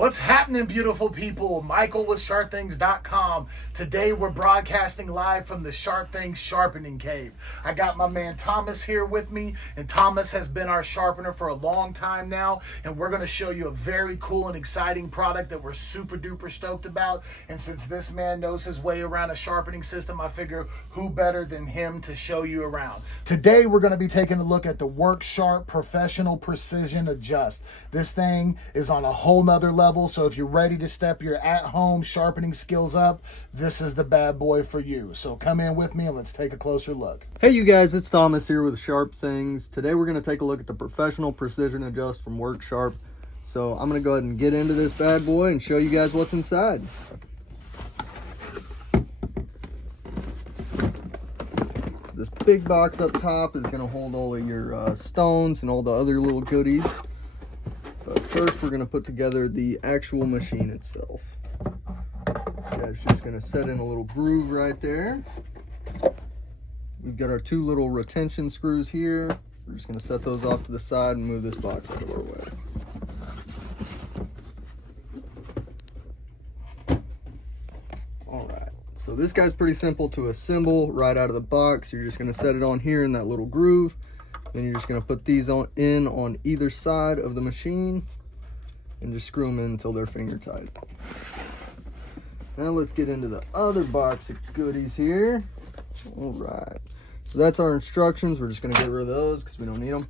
What's happening, beautiful people? Michael with sharpthings.com. Today we're broadcasting live from the Sharp Things Sharpening Cave. I got my man Thomas here with me, and Thomas has been our sharpener for a long time now, and we're going to show you a very cool and exciting product that we're super duper stoked about. And since this man knows his way around a sharpening system, I figure who better than him to show you around. Today we're going to be taking a look at the Work Sharp Professional Precision Adjust. This thing is on a whole nother level. So if you're ready to step your at-home sharpening skills up, this is the bad boy for you. So come in with me and let's take a closer look. Hey you guys, it's Thomas here with Sharp Things. Today we're going to take a look at the Professional Precision Adjust from Work Sharp. So I'm going to go ahead and get into this bad boy and show you guys what's inside. So this big box up top is going to hold all of your stones and all the other little goodies. But first we're going to put together the actual machine itself. This guy's just going to set in a little groove right there. We've got our two little retention screws here. We're just going to set those off to the side and move this box out of our way. Alright, so this guy's pretty simple to assemble right out of the box. You're just going to set it on here in that little groove. Then you're just going to put these in on either side of the machine and just screw them in until they're finger tight. Now let's get into the other box of goodies here. All right, so that's our instructions. We're just going to get rid of those because we don't need them.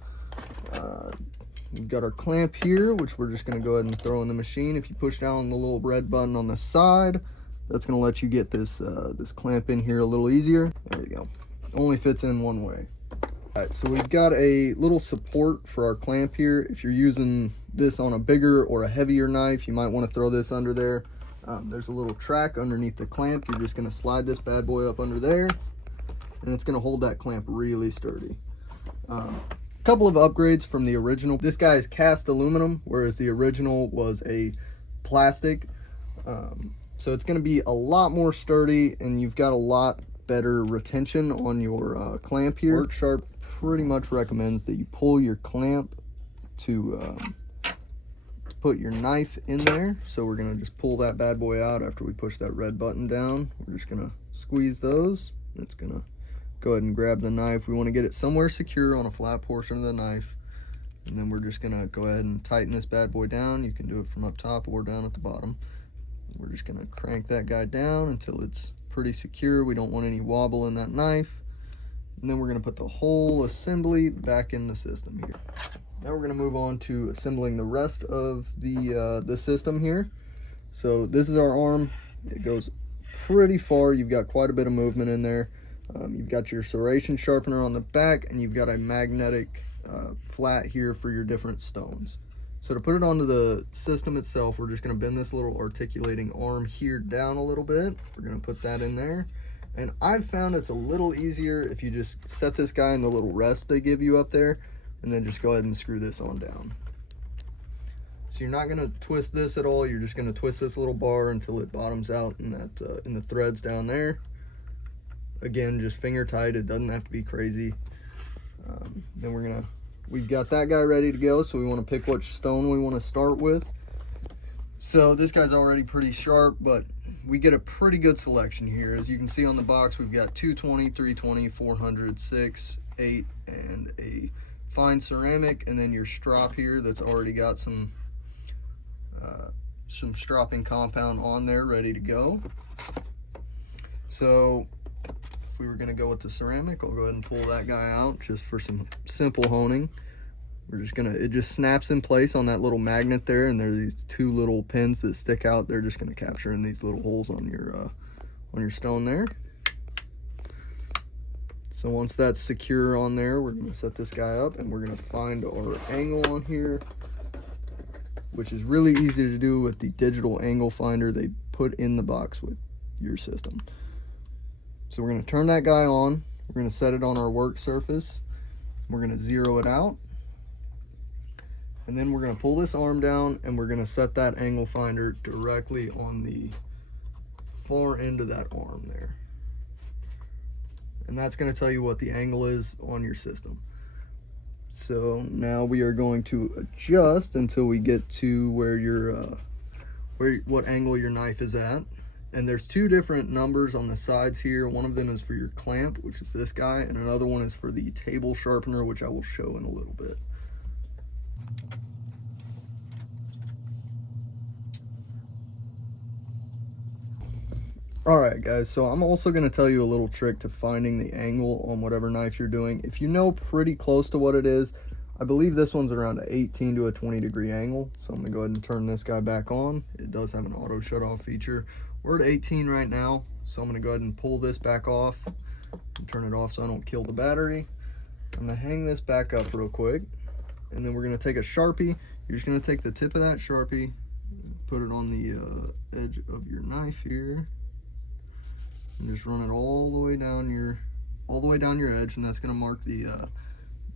We've got our clamp here, which we're just going to go ahead and throw in the machine. If you push down the little red button on the side, that's going to let you get this this clamp in here a little easier. There we go. Only fits in one way. Alright, so we've got a little support for our clamp here. If you're using this on a bigger or a heavier knife, you might want to throw this under there. There's a little track underneath the clamp. You're just going to slide this bad boy up under there, and it's going to hold that clamp really sturdy. A couple of upgrades from the original. This guy is cast aluminum, whereas the original was a plastic. So it's going to be a lot more sturdy, and you've got a lot better retention on your clamp here. Work Sharp pretty much recommends that you pull your clamp to put your knife in there. So we're going to just pull that bad boy out after we push that red button down. We're just going to squeeze those. It's going to go ahead and grab the knife. We want to get it somewhere secure on a flat portion of the knife. And then we're just going to go ahead and tighten this bad boy down. You can do it from up top or down at the bottom. We're just going to crank that guy down until it's pretty secure. We don't want any wobble in that knife. And then we're going to put the whole assembly back in the system here. Now we're going to move on to assembling the rest of the system here. So this is our arm. It goes pretty far. You've got quite a bit of movement in there. You've got your serration sharpener on the back, and you've got a magnetic flat here for your different stones. So to put it onto the system itself, we're just going to bend this little articulating arm here down a little bit. We're going to put that in there. And I've found it's a little easier if you just set this guy in the little rest they give you up there, and then just go ahead and screw this on down. So you're not going to twist this at all. You're just going to twist this little bar until it bottoms out in that in the threads down there. Again, just finger tight. It doesn't have to be crazy. Then we've got that guy ready to go, so we want to pick which stone we want to start with. So this guy's already pretty sharp, but we get a pretty good selection here. As you can see on the box, we've got 220, 320, 400, 6, 8, and a fine ceramic, and then your strop here that's already got some stropping compound on there ready to go. So if we were going to go with the ceramic, I'll go ahead and pull that guy out just for some simple honing. We're just gonna, it just snaps in place on that little magnet there, and there's these two little pins that stick out. They're just gonna capture in these little holes on your stone there. So once that's secure on there, we're gonna set this guy up, and we're gonna find our angle on here, which is really easy to do with the digital angle finder they put in the box with your system. So we're gonna turn that guy on. We're gonna set it on our work surface. We're gonna zero it out. And then we're going to pull this arm down, and we're going to set that angle finder directly on the far end of that arm there. And that's going to tell you what the angle is on your system. So now we are going to adjust until we get to where your what angle your knife is at. And there's two different numbers on the sides here. One of them is for your clamp, which is this guy, and another one is for the table sharpener, which I will show in a little bit. Alright guys, so I'm also going to tell you a little trick to finding the angle on whatever knife you're doing. If you know pretty close to what it is, I believe this one's around an 18 to a 20 degree angle. So I'm going to go ahead and turn this guy back on. It does have an auto shut off feature. We're at 18 right now, so I'm going to go ahead and pull this back off and turn it off so I don't kill the battery. I'm going to hang this back up real quick, and then we're going to take a Sharpie. You're just going to take the tip of that Sharpie, put it on the edge of your knife here, and just run it all the way down your edge, and that's going to mark the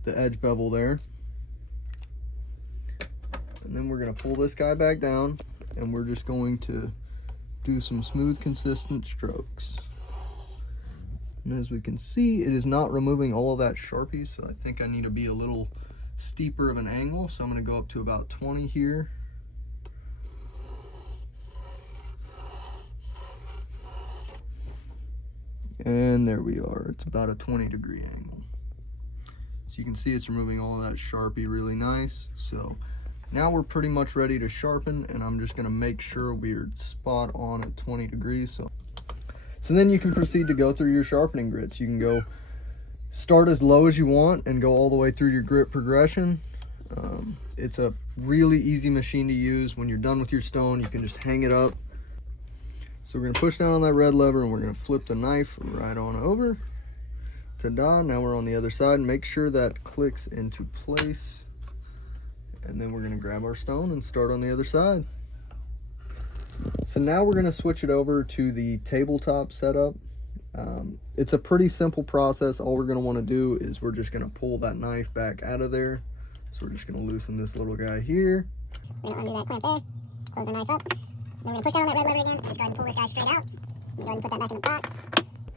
edge bevel there. And then we're going to pull this guy back down, and we're just going to do some smooth, consistent strokes. And as we can see, it is not removing all of that Sharpie, so I think I need to be a little steeper of an angle. So I'm going to go up to about 20 here. And there we are. It's about a 20 degree angle. So you can see it's removing all of that Sharpie really nice. So now we're pretty much ready to sharpen, and I'm just going to make sure we're spot on at 20 degrees. So then you can proceed to go through your sharpening grits. You can go start as low as you want and go all the way through your grit progression. It's a really easy machine to use. When you're done with your stone, you can just hang it up. So we're going to push down on that red lever, and we're going to flip the knife right on over. Ta-da, now we're on the other side. Make sure that clicks into place. And then we're going to grab our stone and start on the other side. So now we're going to switch it over to the tabletop setup. It's a pretty simple process. All we're going to want to do is we're just going to pull that knife back out of there. So we're just going to loosen this little guy here. We're going to undo that clamp there, close the knife up. Then we're going to push down on that red lever again. Just go ahead and pull this guy straight out. Go ahead and put that back in the box.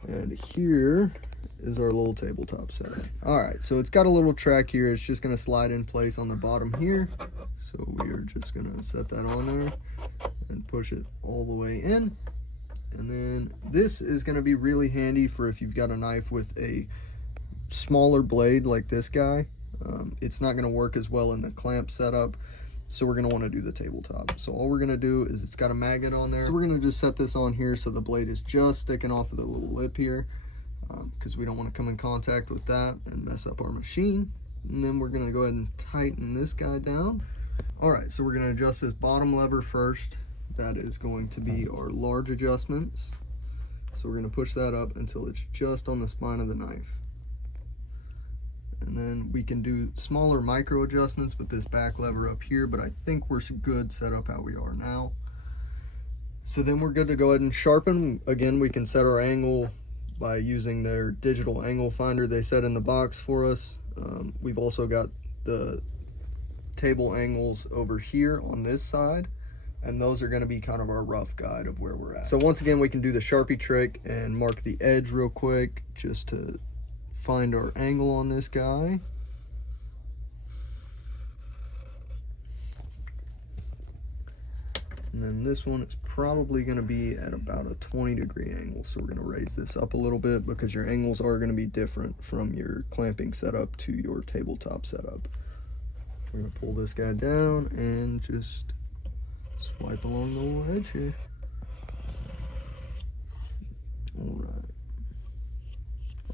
And here is our little tabletop setup. Alright, so it's got a little track here. It's just going to slide in place on the bottom here. So we are just going to set that on there and push it all the way in. And then this is going to be really handy for if you've got a knife with a smaller blade like this guy. It's not going to work as well in the clamp setup. So we're going to want to do the tabletop. So all we're going to do is it's got a magnet on there. So we're going to just set this on here so the blade is just sticking off of the little lip here. Because we don't want to come in contact with that and mess up our machine. And then we're going to go ahead and tighten this guy down. Alright, so we're going to adjust this bottom lever first. That is going to be our large adjustments. So we're going to push that up until it's just on the spine of the knife. And then we can do smaller micro adjustments with this back lever up here, but I think we're good set up how we are now. So then we're good to go ahead and sharpen. Again, we can set our angle by using their digital angle finder they set in the box for us. We've also got the table angles over here on this side, and those are going to be kind of our rough guide of where we're at. So once again, we can do the Sharpie trick and mark the edge real quick just to find our angle on this guy. And then this one is probably going to be at about a 20 degree angle. So we're going to raise this up a little bit because your angles are going to be different from your clamping setup to your tabletop setup. We're going to pull this guy down and just swipe along the little edge here.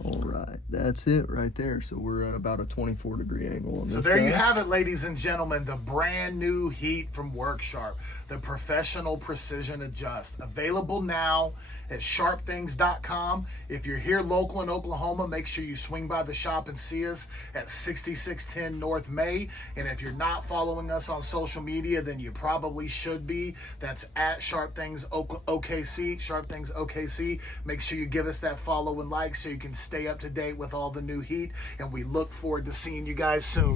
Alright, that's it right there. So we're at about a 24 degree angle on this. So there guy. you have it, ladies and gentlemen, the brand new heat from WorkSharp, the Professional Precision Adjust. Available now at sharpthings.com. If you're here local in Oklahoma, make sure you swing by the shop and see us at 6610 North May. And if you're not following us on social media, then you probably should be. That's at SharpThingsOKC, SharpThingsOKC. Make sure you give us that follow and like so you can stay up to date with all the new heat. And we look forward to seeing you guys soon.